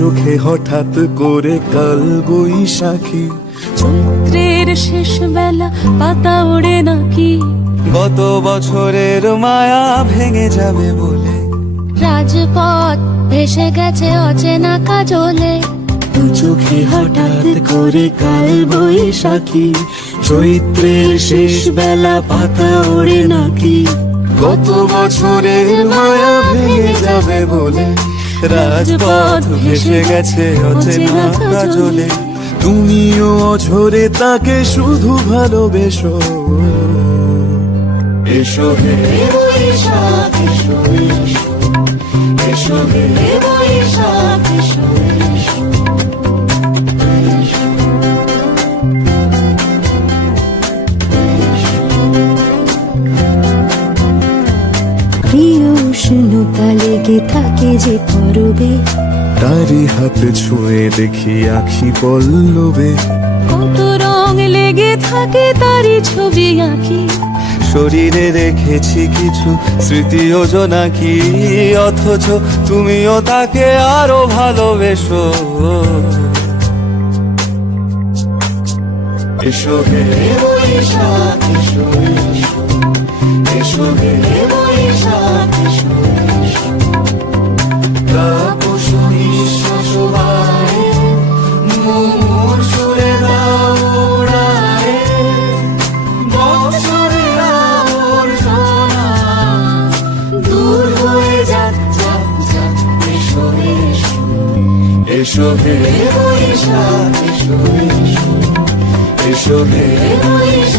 চোখে হঠাৎ করে কাল বৈশাখী, চৈত্রের শেষ বেলা পাতা ওড়ে নাকি, গত বছরের মায়া ভেঙে যাবে বলে, রাজপথ ভেসে গেছে অচেনা কাজলে, দু চোখে হঠাৎ করে কাল বৈশাখী, চৈত্রের শেষ বেলা পাতা ওড়ে নাকি, গত বছরের মায়া ভেঙে যাবে বলে, রাজপথ ভেসে গেছে অচেনা কাজলে। তুমিও অঝরে তাকে শুধু ভালোবেসো, এসো হে বৈশাখ এসো এসো, এসো হে বৈশাখ এসো এসো। প্রিয় উষ্ণতা লেগে থাকে যে পরবে, তারি হাত ছুঁয়ে দেখি আখি পল্লবে, কত রং লেগে থাকে তারই ছবি আঁকি, শরীরে রেখেছি কিছু স্মৃতি ও জোনাকি, অথচ তুমিও তাকে আরো ভালোবেসো, এসো হে বৈশাখ এসো এসো, এসো হে বৈশাখ এসো এসো। তাপস নিঃশ্বাস বাড়ে, মুমুর সুরে দাও উড়ায়ে, বৎসরের আবর্জনা দূর হয়ে যাক যাক যাক, এসো এসো, এসো হে বৈশাখ এসো এসো, এসো হে বৈশাখ।